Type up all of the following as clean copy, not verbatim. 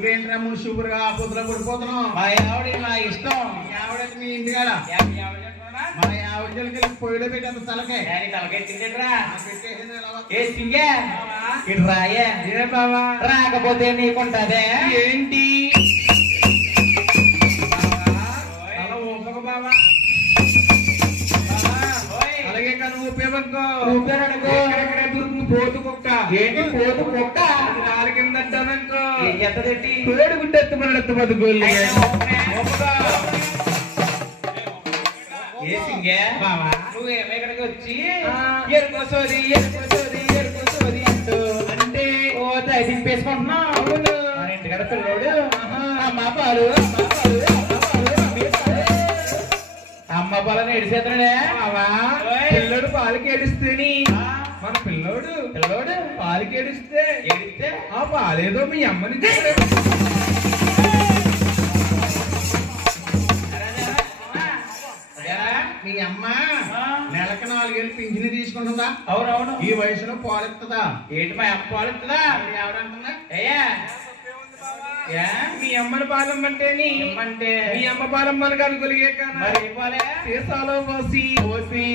ఊరికేంట్రా మున్సిపురుగా ఆపుతున్నా పడిపోతున్నాం. మా ఆవిడ నా ఇష్టం. ఆవిడకి మీ ఇంటికాడ మా ఆవిడ జల్లికి పొయ్యిలో పెట్టేంత తలకే తలకాయ తింటరా పెట్టేసింది. ఏ సింగే ఇటు రాయే ఏ బావా రాకపోతే నీకుంటదే ఏంటి అలా ఊపక బావా. అలాగే కానీ ఊపేవనుకో ఊపారనుకో. ఎక్కడెక్కడే దొరుకుతుంది పోతు కుక్క. ఏంటి పోతు కుక్క నాలుగు కింద అంటావనుకో ఎంత తెట్టి పేడు గుడ్డెత్తు మన ఎత్తు బతుకోళ్ళు. ఏ సింగే బావా నువ్వు ఎక్కడికి వచ్చి ఆ. ఎరుకోసోది అంటూ అంటే ఓ తిప్పేసుకుంటున్నావు. అవును. మన ఇంటికాడ పిల్లోడు ఆహా. అమ్మ పాలు అమ్మ పాలని ఎడిసేతనే బావా ఓయ్. పిల్లడు పాలకి ఏడుస్తేని మన పిల్లోడు పిల్లోడు పాలకి ఏడిస్తే ఎడితే ఆ పాలేదో మీ అమ్మని మీ అమ్మ నెలకు 4 ఏళ్ళు పింఛను తీసుకుంటుందా? అవునవును. ఈ వయసులో పాలెత్తదా? ఏంటి మా అమ్మ పాలుతుందా ఎవరంటుందా? అయ్యా ఏ మీ అమ్మని పాలమ్మంటేని ఏమంటే మీ అమ్మ పాలమ్మని కాదు కొలిగే మరి ఏ పాలే సీసాలో పోసి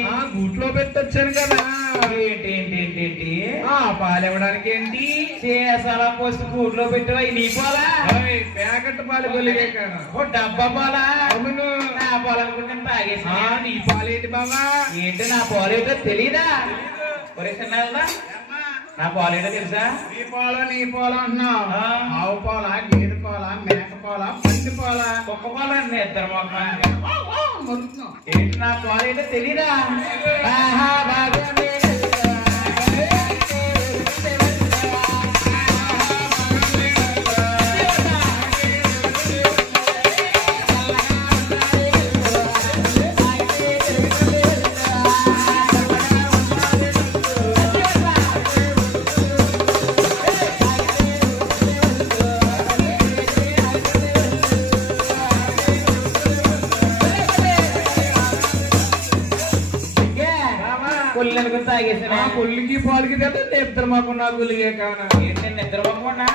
ఆ గూట్లో పెట్టొచ్చాను కదా. ఏంటి ఏంటి ఏంటి ఏంటి ఆ పాలు ఇవ్వడానికి ఏంటి చేసాలా పోసి కూట్లో పెట్టవా నీ పాలా ప్యాకెట్ పాలు కొలిగే కదా. ఓ డబ్బా పాలా అవును. నా పాలు అనుకుంటే తాగేసి నీ పాలేంటి బావా? ఏంటి నా పాలేటో తెలీదా? ఒరే చిన్న నా పాలేటో తెలుసా? నీ పాల నీ పాల అంటున్నావు. ఆ. ఆవు పాల గేదె పాల మేక పాల పంది పాల కుక్క పాలు ఇద్దరు మొక్క మరుతున్నావు. ఏంటి నా పాలేటో తెలీదా? ఆహా బాగానే కొల్లు తాగేసిన కొల్లికి పాలకి ఇద్దరు మాకున్నా కొలిగే కాన ఏంటి నిద్ర పక్కకుండా